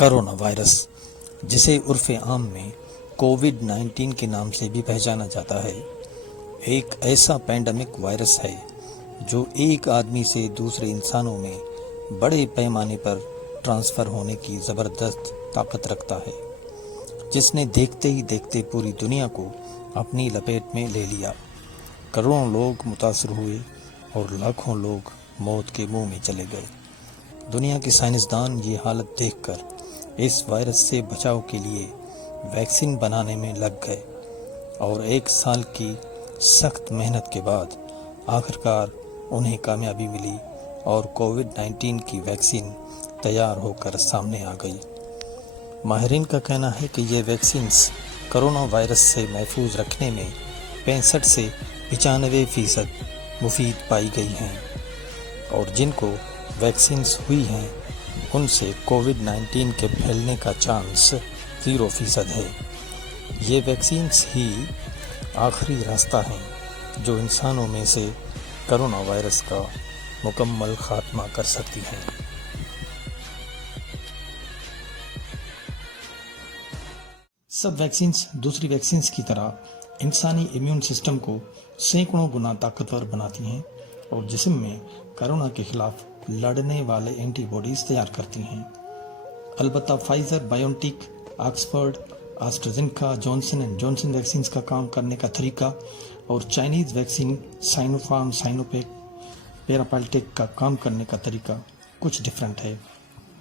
Corona virus, جسے عرف عام میں کووڈ-19 کے نام سے بھی پہچانا جاتا ہے، ایک ایسا پینڈیمک وائرس ہے جو ایک آدمی سے دوسرے انسانوں میں بڑے پیمانے پر ٹرانسفر ہونے کی زبردست طاقت رکھتا ہے، جس نے دیکھتے ہی دیکھتے پوری دنیا کو اپنی لپیٹ میں لے لیا۔ کروڑوں لوگ متاثر ہوئے اور لاکھوں لوگ موت کے منہ میں چلے گئے۔ دنیا کے سائنسدان یہ حالت دیکھ کر اس وائرس سے بچاؤ کے لیے ویکسین بنانے میں لگ گئے، اور 1 سال کی سخت محنت کے بعد آخرکار انہیں کامیابی ملی اور کووڈ-19 کی ویکسین تیار ہو کر سامنے آ گئی۔ ماہرین کا کہنا ہے کہ یہ ویکسینز کرونا وائرس سے محفوظ رکھنے میں 65 سے 95% مفید پائی گئی ہیں، اور جن کو ویکسینز ہوئی ہیں ان سے کووڈ-19 کے پھیلنے کا چانس 0% ہے۔ یہ ویکسینز ہی آخری راستہ ہیں جو انسانوں میں سے کرونا وائرس کا مکمل خاتمہ کر سکتی ہیں۔ سب ویکسینز دوسری ویکسینز کی طرح انسانی امیون سسٹم کو سینکڑوں گنا طاقتور بناتی ہیں اور جسم میں کرونا کے خلاف لڑنے والے اینٹی باڈیز تیار کرتی ہیں۔ البتہ Pfizer, BioNTech, Oxford, AstraZeneca, Johnson and Johnson vaccines کا کام کرنے کا طریقہ اور چائنیز ویکسین سائنوفارم، سائنوپیک، پیراپالٹیک کا کام کرنے کا طریقہ کچھ ڈیفرنٹ ہے،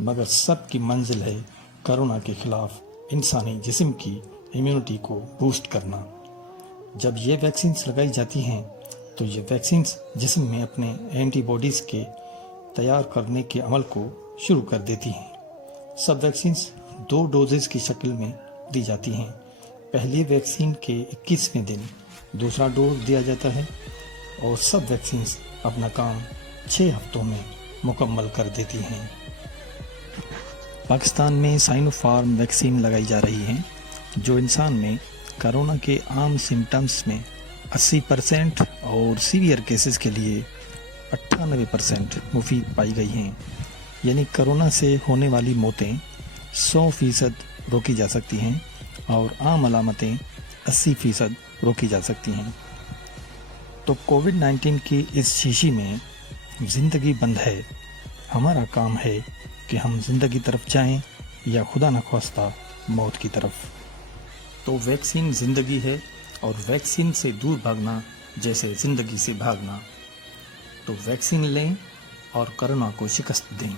مگر سب کی منزل ہے کرونا کے خلاف انسانی جسم کی امیونٹی کو بوسٹ کرنا۔ جب یہ ویکسینز لگائی جاتی ہیں تو یہ ویکسینز جسم میں اپنے اینٹی باڈیز کے تیار کرنے کے عمل کو شروع کر دیتی ہیں۔ سب ویکسینز 2 ڈوزز کی شکل میں دی جاتی ہیں۔ پہلی ویکسین کے 21ویں دن دوسرا ڈوز دیا جاتا ہے، اور سب ویکسینز اپنا کام 6 ہفتوں میں مکمل کر دیتی ہیں۔ پاکستان میں سائنوفارم ویکسین لگائی جا رہی ہے، جو انسان میں کرونا کے عام سمٹمز میں 80% اور سیویئر کیسز کے لیے 98% مفید پائی گئی ہیں، یعنی کرونا سے ہونے والی موتیں 100% روکی جا سکتی ہیں اور عام علامتیں 80% روکی جا سکتی ہیں۔ تو کووڈ-19 کی اس شیشی میں زندگی بند ہے۔ ہمارا کام ہے کہ ہم زندگی طرف جائیں یا خدا نخواستہ موت کی طرف۔ تو ویکسین زندگی ہے، اور ویکسین سے دور بھاگنا جیسے زندگی سے بھاگنا۔ تو ویکسین لیں اور کرونا کو شکست دیں۔